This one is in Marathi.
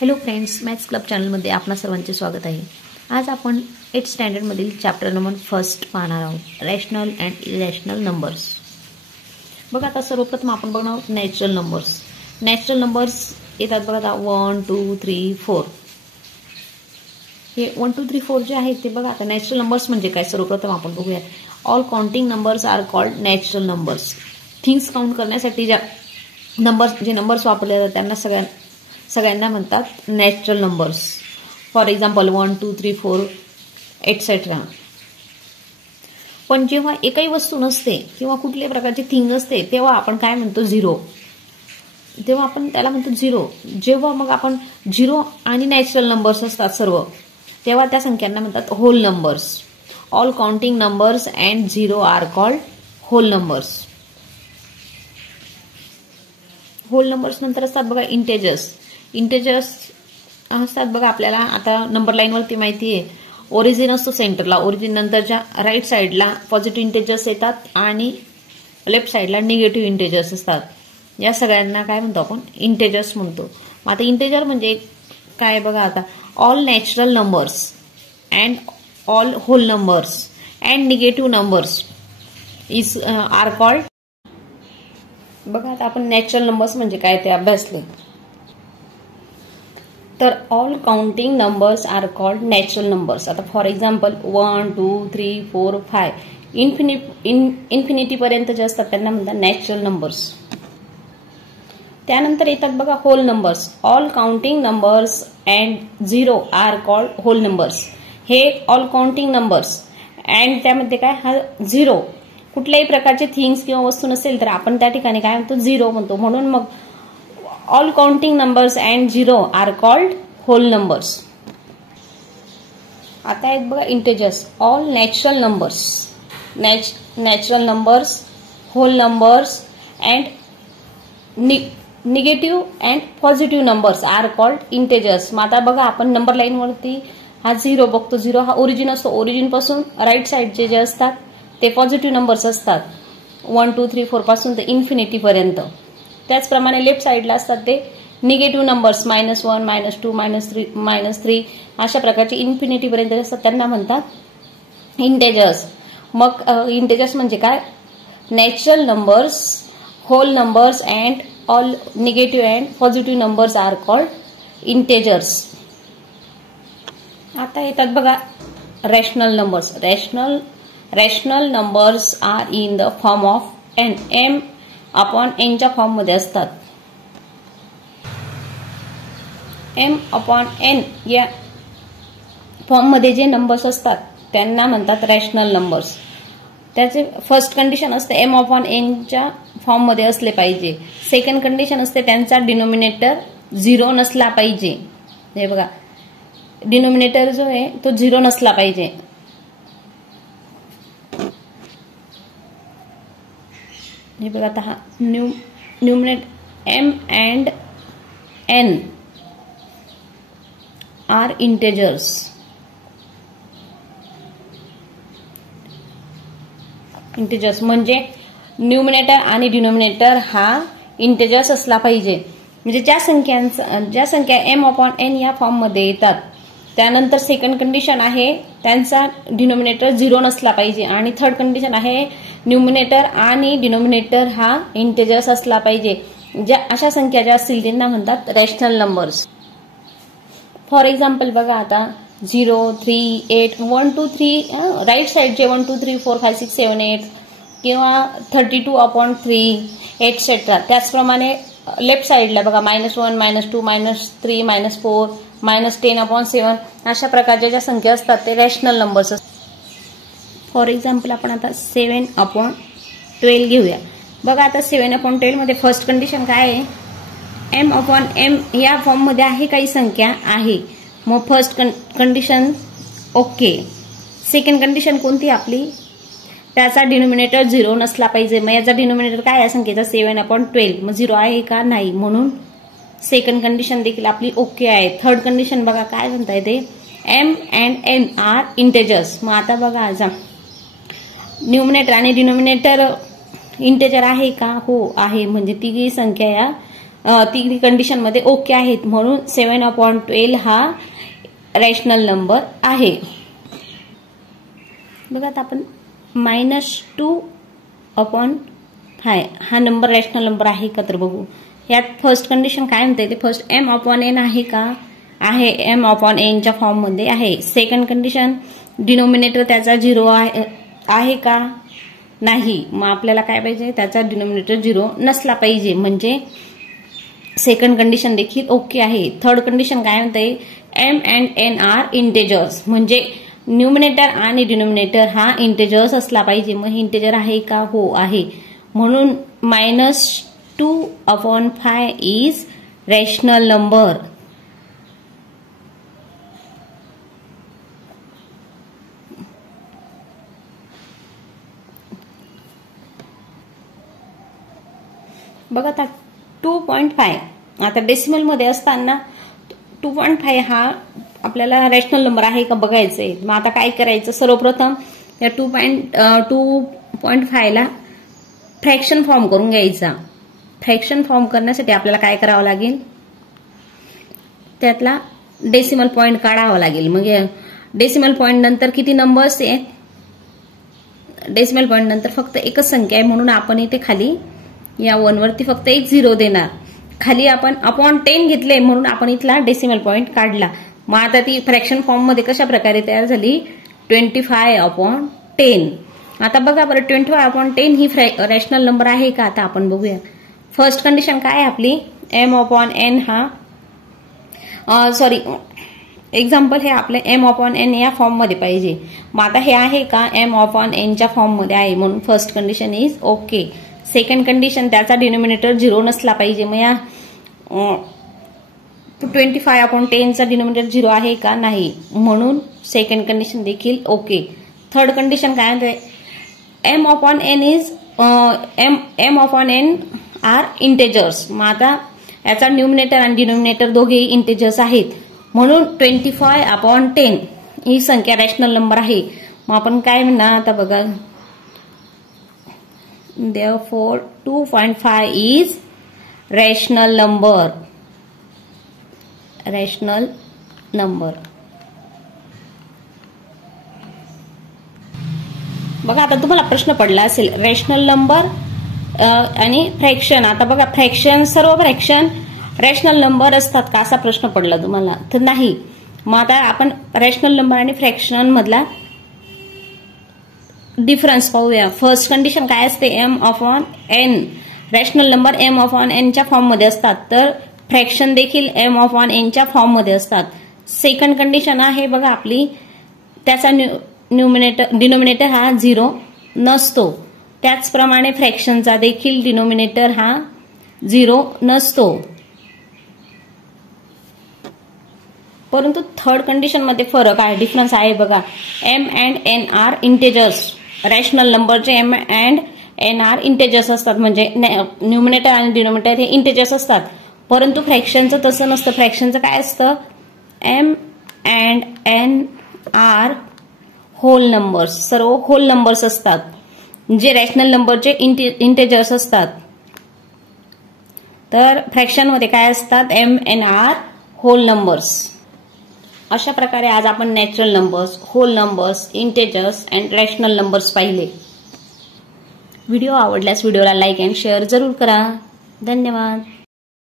हॅलो फ्रेंड्स, मॅथ्स क्लब चॅनलमध्ये आपणा सर्वांचे स्वागत आहे. आज आपण 8th स्टँडर्डमधील चॅप्टर नंबर 1 पाहणार आहोत, रॅशनल अँड इरॅशनल नंबर्स. बघा, आता सर्वप्रथम आपण बघणार आहोत नॅचरल नंबर्स. नॅचरल नंबर्स येतात बघा, आता 1 2 3 4. हे 1 2 3 4 जे आहेत ते बघा. आता नॅचरल नंबर्स म्हणजे काय सर्वप्रथम आपण बघूया. All counting numbers are called natural numbers. Things count करण्यासाठी जे नंबर्स वापरले जातात त्यांना सगळ्यांना म्हणतात natural numbers. For example 1 2 3 4 etcetera. पण जेव्हा एकही वस्तू नसते किंवा कुठल्याही प्रकारची थिंग असते तेव्हा आपण काय म्हणतो, झिरो. तेव्हा आपण त्याला म्हणतो झिरो. जेव्हा मग आपण झिरो आणि नॅचरल नंबर्स असतात सर्व, तेव्हा त्या संख्यांना म्हणतात whole numbers. All counting numbers and zero are called whole numbers. Whole numbers नंतर असतात बघा इंटेजर्स. इंटेजर्स असतात बघा, आपल्याला आता नंबर लाईनवरती माहिती आहे ओरिजिन असतो सेंटरला. ओरिजिन नंतरच्या राईट साईडला पॉझिटिव्ह इंटेजर्स येतात आणि लेफ्ट साईडला निगेटिव्ह इंटेजर्स असतात. या सगळ्यांना काय म्हणतो आपण, इंटेजर्स म्हणतो. मग आता इंटेजर म्हणजे काय बघा, आता all natural numbers and all whole numbers and negative numbers are called. बघा, आता आपण नॅचरल नंबर्स म्हणजे काय ते अभ्यासले. तर all counting numbers are called natural numbers. आता फॉर एक्झाम्पल 1 2 3 4 5 इन्फिनिटी पर्यंत जे असतात त्यांना म्हणतात नॅचरल नंबर्स. त्यानंतर येतात बघा whole numbers. All counting numbers and zero are called whole numbers. हे ऑल काउंटिंग नंबर्स अँड त्यामध्ये काय, हा झिरो. कुठल्याही प्रकारचे थिंग्स किंवा वस्तू नसेल तर आपण त्या ठिकाणी काय म्हणतो, झिरो म्हणतो. म्हणून मग all counting numbers and zero are called whole numbers. आता आहेत बघा integers. All natural numbers, natural numbers, whole numbers and negative and positive numbers are called integers. मग आता बघा, आपण नंबर लाईनवरती हा झिरो बघतो. झिरो हा ओरिजिन असतो. ओरिजिन पासून राईट साईडचे जे असतात ते पॉझिटिव्ह नंबर्स असतात, 1 2 3 4 पासून ते इन्फिनिटी पर्यंत. त्याचप्रमाणे लेफ्ट साईडला असतात ते निगेटिव्ह नंबर्स, -1 -2 -3 अशा प्रकारचे इन्फिनिटी पर्यंत असतात, त्यांना म्हणतात इंटेजर्स. मग इंटेजर्स म्हणजे काय, natural numbers, whole numbers and all negative and positive numbers are called integers. आता येतात बघा rational numbers. Rational numbers are in the form of N. M upon एनच्या फॉर्म मध्ये असतात. एम अपॉन एन या फॉर्म मध्ये जे नंबर्स असतात त्यांना म्हणतात रॅशनल नंबर्स. त्याचे फर्स्ट कंडिशन असते एम अपॉन एनच्या फॉर्म मध्ये असले पाहिजे. सेकंड कंडिशन असते त्यांचा डिनोमिनेटर झिरो नसला पाहिजे. हे बघा, डिनोमिनेटर जो आहे तो झिरो नसला पाहिजे. हे बघा, आता हा numerator M and N are integers. Integers म्हणजे न्यूमिनेटर आणि डिनोमिनेटर हा इंटेजर्स असला पाहिजे. म्हणजे ज्या संख्या एम अपॉन एन या फॉर्म मध्ये येतात, त्यानंतर सेकंड कंडिशन आहे त्यांचा डिनोमिनेटर झिरो नसला पाहिजे. आणि थर्ड कंडिशन आहे न्यूमिनेटर आणि डिनोमिनेटर हा इंटेजर्स असला पाहिजे. अशा संख्या ज्या असतील त्यांना म्हणतात रॅशनल नंबर्स. फॉर एक्झाम्पल बघा, आता 0 3 8 1 2 3 राईट साईडचे 1 2 3 4 5 6 7 8 किंवा 32/3 एटसेट्रा. त्याचप्रमाणे लेफ्ट साईडला बघा -1 -2 -3 -4 -10/7 अशा प्रकारच्या ज्या संख्या असतात ते रॅशनल नंबर्स असतात. फॉर एक्झाम्पल आपण आता 7/12 घेऊया. बघा, आता 7/12 मध्ये फर्स्ट कंडिशन काय आहे, एम अपॉन एम या फॉर्म मध्ये आहे काही संख्या आहे. मग first condition okay. Second condition कोणती आपली, त्याचा डिनोमिनेटर झिरो नसला पाहिजे. मग याचा डिनोमिनेटर काय आहे संख्येचा, 7/12. मग झिरो आहे का, नाही. म्हणून सेकंड कंडिशन देखील आपली ओके आहे. थर्ड कंडिशन बघा काय म्हणता येते, M and N are integers. मग आता बघा, न्यूमिनेटर आणि डिनोमिनेटर इंटेजर आहे का, हो आहे. म्हणजे तिघी संख्या या तिन्ही कंडिशन मध्ये ओके आहेत, म्हणून 7/12 हा रॅशनल नंबर आहे. बघा आता आपण -2/5 हा नंबर रॅशनल नंबर आहे का तर बघू. यात फर्स्ट कंडिशन काय म्हणते ते, फर्स्ट m/n आहे का, आहे, m/n च्या फॉर्म मध्ये आहे. सेकंड कंडिशन डिनोमिनेटर त्याचा 0 आहे का, नाही. मग आपल्याला काय पाहिजे, त्याचा डिनोमिनेटर 0 नसला पाहिजे, म्हणजे सेकंड कंडिशन देखील ओके आहे. थर्ड कंडिशन काय म्हणते, m and n are integers, म्हणजे न्यूमिनेटर आणि डिनोमिनेटर हा इंटेजर्स असला पाहिजे. मग हे इंटेजर आहे का, हो आहे, म्हणून -2/5 इज रॅशनल नंबर. बघा आता 2.5 आता डेसिमल मध्ये असताना 2.5 हा आपल्याला रॅशनल नंबर आहे का बघायचंय. मग आता काय करायचं, सर्वप्रथम या 2.5 ला फ्रॅक्शन फॉर्म करून घ्यायचा. फ्रॅक्शन फॉर्म करण्यासाठी आपल्याला काय करावं लागेल, त्यातला डेसिमल पॉइंट काढावा लागेल. मग डेसिमल पॉइंट नंतर किती नंबर्स आहेत, डेसिमल पॉइंट नंतर फक्त एकच संख्या आहे, म्हणून आपण इथे खाली या 1 वरती फक्त एक 0 देणार. खाली आपण /10 घेतले, म्हणून आपण इथला डेसिमल पॉइंट काढला. मग आता ती फ्रॅक्शन फॉर्म मध्ये कशा प्रकारे तयार झाली, 25/10. आता बघा बरं, 25/10 ही रॅशनल नंबर आहे का, आता आपण बघूया. फर्स्ट कंडिशन काय आहे आपली, m/n हा एक्झाम्पल हे आपले m/n या फॉर्म मध्ये पाहिजे. मग आता हे आहे का, m/n च्या फॉर्म मध्ये आहे, म्हणून first condition is okay. Second condition त्याचा डिनोमिनेटर 0 नसला पाहिजे. मग या 25/10 चा डिनोमिनेटर 0 आहे का, नाही, म्हणून सेकंड कंडिशन देखील ओके. थर्ड कंडिशन काय आहे, m/n आर इंटेजर्स. मग आता याचा न्यूमिनेटर आणि डिनोमिनेटर दोघेही इंटेजर्स आहेत, म्हणून 25/10 ही संख्या रॅशनल नंबर आहे. मग आपण काय म्हणणार आता बघा, therefore 2.5 is rational number. बघा आता तुम्हाला प्रश्न पडला असेल रॅशनल नंबर आणि फ्रॅक्शन. आता बघा फ्रॅक्शन, सर्व फ्रॅक्शन रॅशनल नंबर असतात का, असा प्रश्न पडला तुम्हाला, तर नाही. मग आता आपण रॅशनल नंबर आणि फ्रॅक्शन मधला डिफरन्स पाहूया. फर्स्ट कंडिशन काय असते, m/n रॅशनल नंबर m/n च्या फॉर्म मध्ये असतात, तर फ्रॅक्शन देखील m/n च्या फॉर्म मध्ये असतात. सेकंड कंडिशन आहे बघा आपली, त्याचा डिनोमिनेटर हा 0 नसतो. त्याचप्रमाणे फ्रॅक्शनचा देखील डिनोमिनेटर हा 0 नसतो. परंतु थर्ड कंडिशन मध्ये फरक आहे, डिफरन्स आहे बघा. m and n are integers, rational नंबरचे m and n are integers असतात, म्हणजे न्यूमिनेटर आणि डिनोमिनेटर हे इंटेजर्स असतात. परंतु फ्रॅक्शनचं तसं नसतं. फ्रॅक्शनचं काय असतं, m and n are whole numbers, सर्व होल नंबर्स असतात, जे रॅशनल नंबरचे इंटेजर्स असतात. तर फ्रॅक्शन मध्ये काय असतात, m and r whole numbers. अशा प्रकारे आज आपण natural numbers, whole numbers, integers and rational numbers पाहिले. व्हिडिओ आवडल्यास व्हिडिओला लाईक अँड शेअर जरूर करा. धन्यवाद.